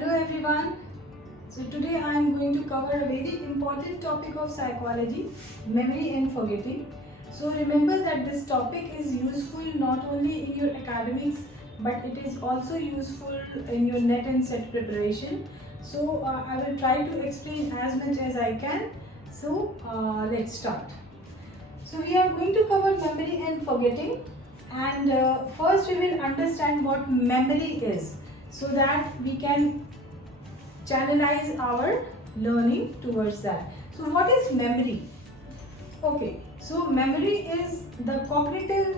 Hello everyone. So today I am going to cover a very important topic of psychology, memory and forgetting. So remember that this topic is useful not only in your academics but it is also useful in your net and set preparation. So I will try to explain as much as I can. So let's start. So we are going to cover memory and forgetting, and first we will understand what memory is, so that we can channelize our learning towards that. So what is memory? Okay, so memory is the cognitive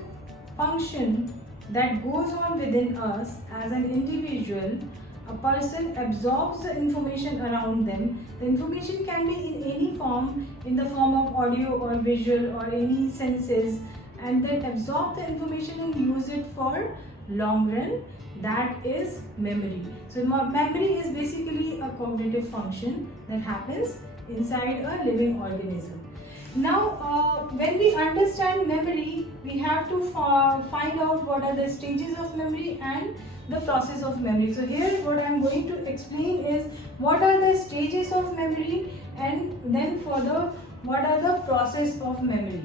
function that goes on within us as an individual. A person absorbs the information around them. The information can be in any form, in the form of audio or visual or any senses, and then absorb the information and use it for long run. That is memory. So memory is basically a cognitive function that happens inside a living organism. Now when we understand memory, we have to find out what are the stages of memory and the process of memory. So here what I am going to explain is what are the stages of memory, and then further what are the process of memory.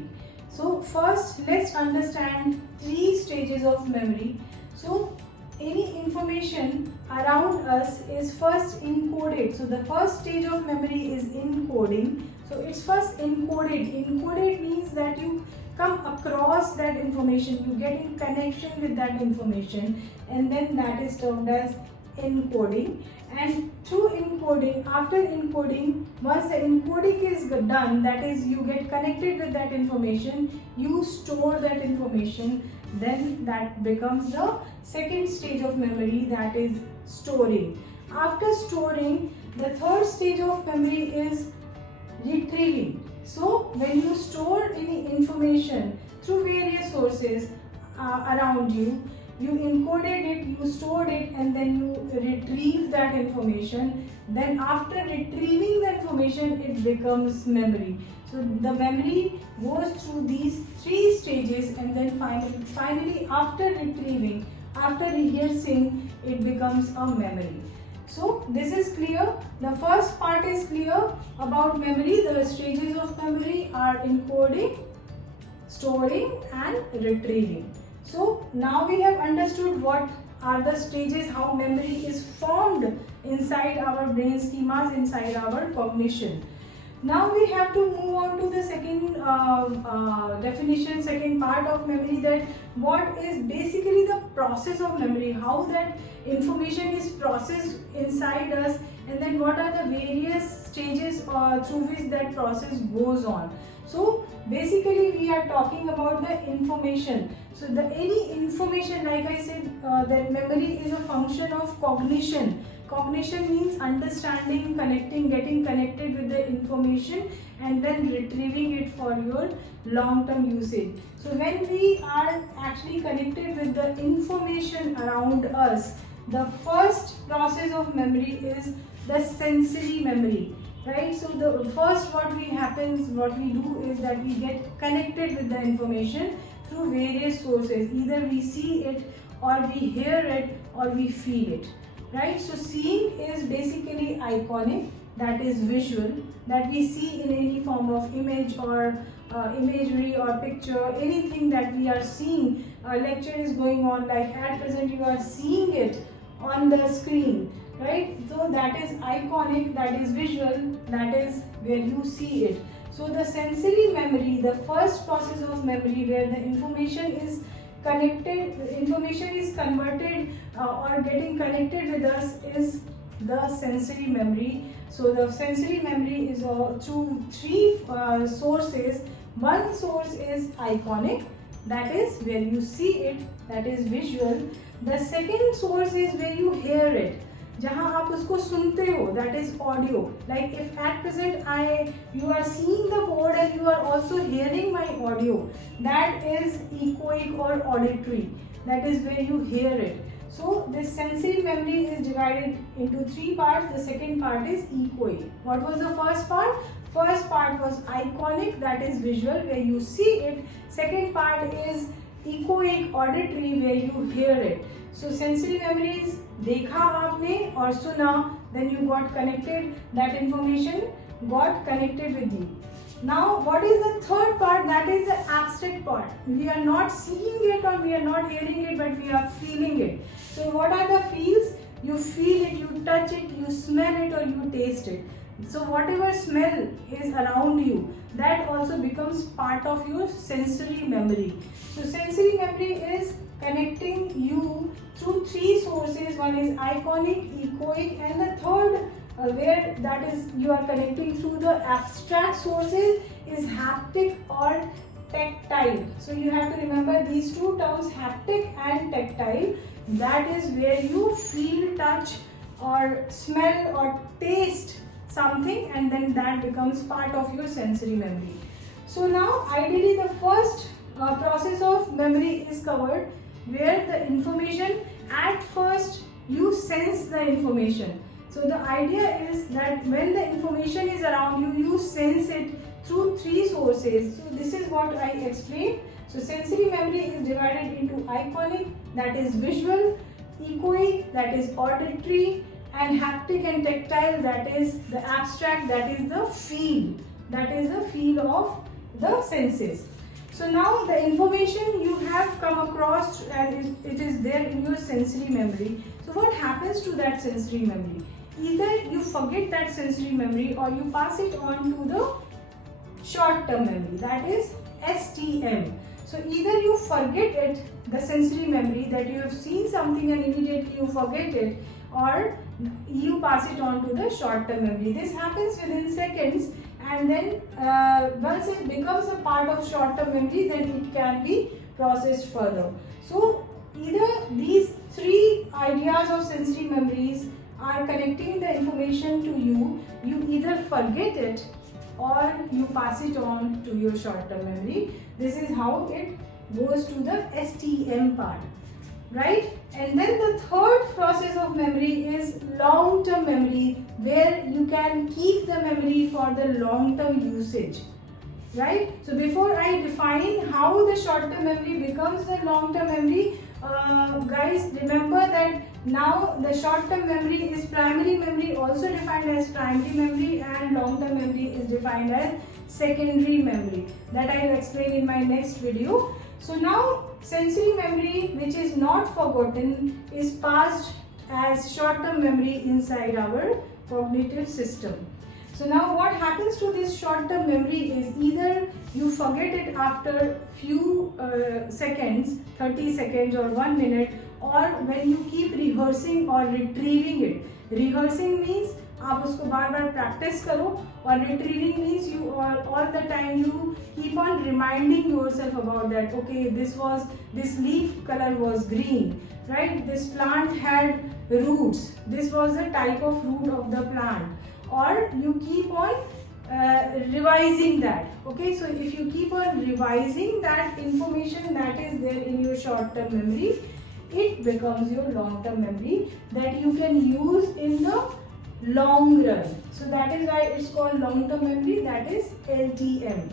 So first let's understand 3 stages of memory. So any information around us is first encoded. So the first stage of memory is encoding. So it's first encoded. Encoded means that you come across that information, you get in connection with that information, and then that is termed as encoding. And through encoding, after encoding, once the encoding is done, that is you get connected with that information, you store that information, then that becomes the second stage of memory, that is storing. After storing, the third stage of memory is retrieving. So when you store any information through various sources around you, you encoded it, you stored it, and then you retrieve that information. Then after retrieving the information, it becomes memory. So the memory goes through these 3 stages, and then finally after retrieving, after rehearsing, it becomes a memory. So this is clear. The first part is clear about memory. The stages of memory are encoding, storing and retrieving. So now we have understood what are the stages, how memory is formed inside our brain schemas, inside our cognition. Now we have to move on to the second definition, second part of memory, that what is basically the process of memory, how that information is processed inside us, and then what are the various stages through which that process goes on. So basically we are talking about the information. So any information, like I said, that memory is a function of cognition. Cognition means understanding, connecting, getting connected with the information, and then retrieving it for your long-term usage. So when we are actually connected with the information around us, the first process of memory is the sensory memory, right? So the first what we do is that we get connected with the information through various sources. Either we see it, or we hear it, or we feel it. Right, so seeing is basically iconic, that is visual, that we see in any form of image or imagery or picture, anything that we are seeing. A lecture is going on, like at present you are seeing it on the screen, right? So that is iconic, that is visual, that is where you see it. So the sensory memory, the first process of memory where the information is connected, the information is converted or getting connected with us, is the sensory memory. So the sensory memory is through 3 sources. One source is iconic, that is where you see it, that is visual. The second source is where you hear it, जहाँ आप उसको सुनते हो, that is audio. Like if at present you are seeing the board and you are also hearing my audio, that is echoic or auditory, that is where you hear it. So this sensory memory is divided into 3 parts. The second part is echoic. What was the first part? First part was iconic, that is visual, where you see it. Second part is echoic, auditory, where you hear it. So sensory memory is देखा आपने और सुना, then you got connected, that information got connected with you. Now what is the third part? That is the abstract part. We are not seeing it or we are not hearing it, but we are feeling it. So what are the feels? You feel it, you touch it, you smell it, or you taste it. So whatever smell is around you, that also becomes part of your sensory memory. So sensory memory is connecting you through three sources. One is iconic, echoic, and the third where that is you are connecting through the abstract sources is haptic or tactile. So you have to remember these two terms, haptic and tactile. That is where you feel, touch or smell or taste something, and then that becomes part of your sensory memory. So now ideally the first process of memory is covered, where the information at first you sense the information. So the idea is that when the information is around you, you sense it through three sources. So this is what I explained. So sensory memory is divided into iconic, that is visual, echoic, that is auditory, and haptic and tactile, that is the abstract, that is the feel. That is the feel of the senses. So now the information you have come across and it is there in your sensory memory. So what happens to that sensory memory? Either you forget that sensory memory or you pass it on to the short-term memory, that is STM. So either you forget it, the sensory memory, that you have seen something and immediately you forget it, or you pass it on to the short-term memory. This happens within seconds, and then once it becomes a part of short-term memory, then it can be processed further. So either these three ideas of sensory memories are connecting the information to you, you either forget it or you pass it on to your short-term memory. This is how it goes to the STM part, right? And then the third process of memory is long-term memory, where you can keep the memory for the long-term usage, right? So before I define how the short-term memory becomes the long-term memory, guys, remember that now the short-term memory is primary memory, also defined as primary memory, and long-term memory is defined as secondary memory. That I will explain in my next video. So now sensory memory, which is not forgotten, is passed as short-term memory inside our cognitive system. So now what happens to this short-term memory is either you forget it after few seconds, 30 seconds or 1 minute, or when you keep rehearsing or retrieving it. Rehearsing means आप उसको बार बार practice करो, और retrieving means you all the time you keep on reminding yourself about that. Okay, this leaf color was green, right? This plant had roots. This was the type of root of the plant. Or you keep on revising that. Okay, so if you keep on revising that information that is there in your short-term memory, it becomes your long-term memory that you can use in the long run. So that is why it's called long-term memory, that is LTM.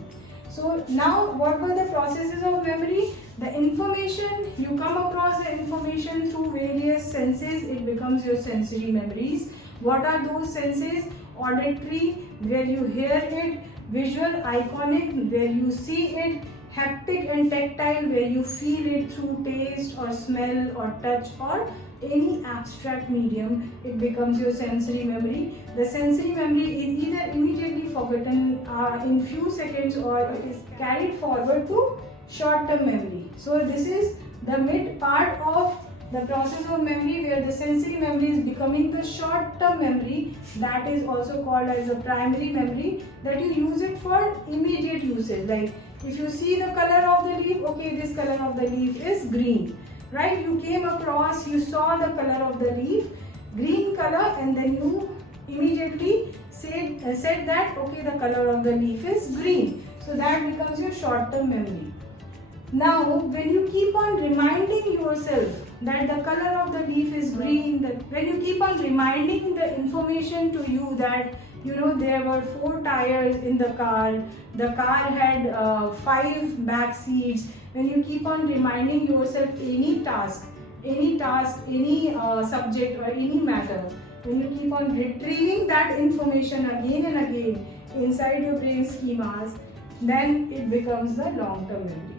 So now what were the processes of memory? The information, you come across the information through various senses, it becomes your sensory memories. What are those senses? Auditory, where you hear it; visual, iconic, where you see it; haptic and tactile, where you feel it through taste or smell or touch or any abstract medium. It becomes your sensory memory. The sensory memory is either immediately forgotten in few seconds, or it is carried forward to short-term memory. So this is the mid part of the process of memory, where the sensory memory is becoming the short-term memory. That is also called as a primary memory, that you use it for immediate usage. Like if you see the color of the leaf, okay, this color of the leaf is green, right? You came across, you saw the color of the leaf, green color, and then you immediately said that, okay, the color of the leaf is green. So that becomes your short-term memory. Now, when you keep on reminding yourself that the color of the leaf is green, when you keep on reminding the information to you that there were 4 tires in the car had 5 back seats. When you keep on reminding yourself any task, any subject or any matter, when you keep on retrieving that information again and again inside your brain schemas, then it becomes the long-term memory.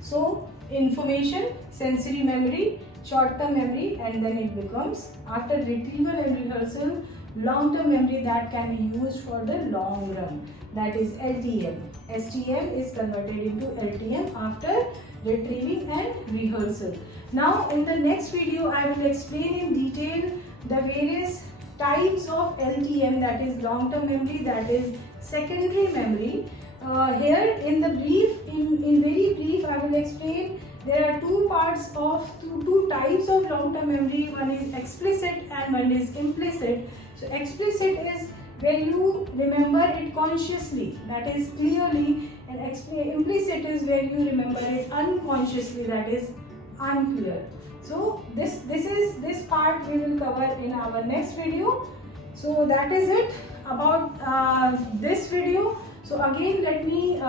So information, sensory memory, short-term memory, and then it becomes, after retrieval and rehearsal, long-term memory that can be used for the long run. That is LTM. STM is converted into LTM after retrieving and rehearsal. Now in the next video I will explain in detail the various types of LTM, that is long-term memory, that is secondary memory. Here in very brief I will explain there are two types of long-term memory. One is explicit and one is implicit. So explicit is where you remember it consciously, that is clearly, and implicit is where you remember it unconsciously, that is unclear. So this part we will cover in our next video. So that is it about this video. So again, let me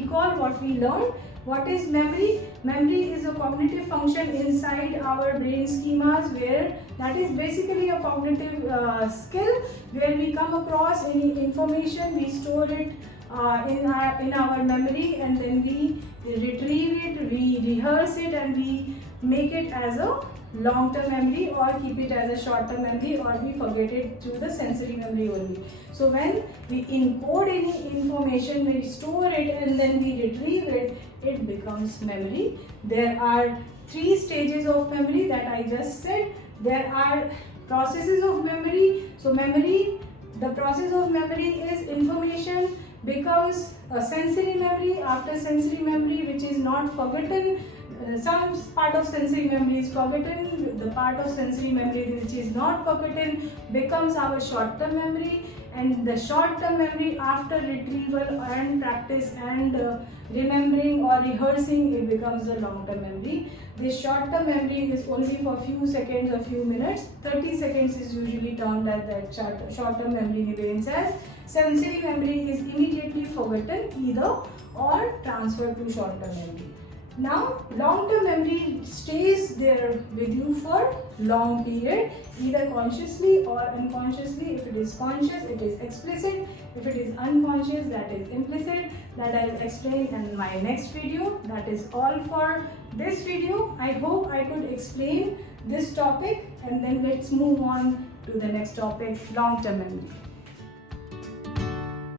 recall what we learned. What is memory? Memory is a cognitive function inside our brain schemas, where that is basically a cognitive skill where we come across any information, we store it in our memory, and then we retrieve it, we rehearse it, and we make it as a long-term memory, or keep it as a short-term memory, or we forget it through the sensory memory only. So when we encode any information, we store it and then we retrieve it, it becomes memory. There are 3 stages of memory that I just said. There are processes of memory. So the process of memory is information becomes a sensory memory. After sensory memory, which is not forgotten, some part of sensory memory is forgotten. The part of sensory memory which is not forgotten becomes our short-term memory, and the short-term memory, after retrieval and practice and remembering or rehearsing, it becomes a long-term memory. This short-term memory is only for few seconds or few minutes. 30 seconds is usually termed as that short-term memory remains as. Sensory memory is immediately forgotten either or transferred to short-term memory. Now, long-term memory stays there with you for long period, either consciously or unconsciously. If it is conscious, it is explicit. If it is unconscious, that is implicit. That I will explain in my next video. That is all for this video. I hope I could explain this topic, and then let's move on to the next topic, long-term memory.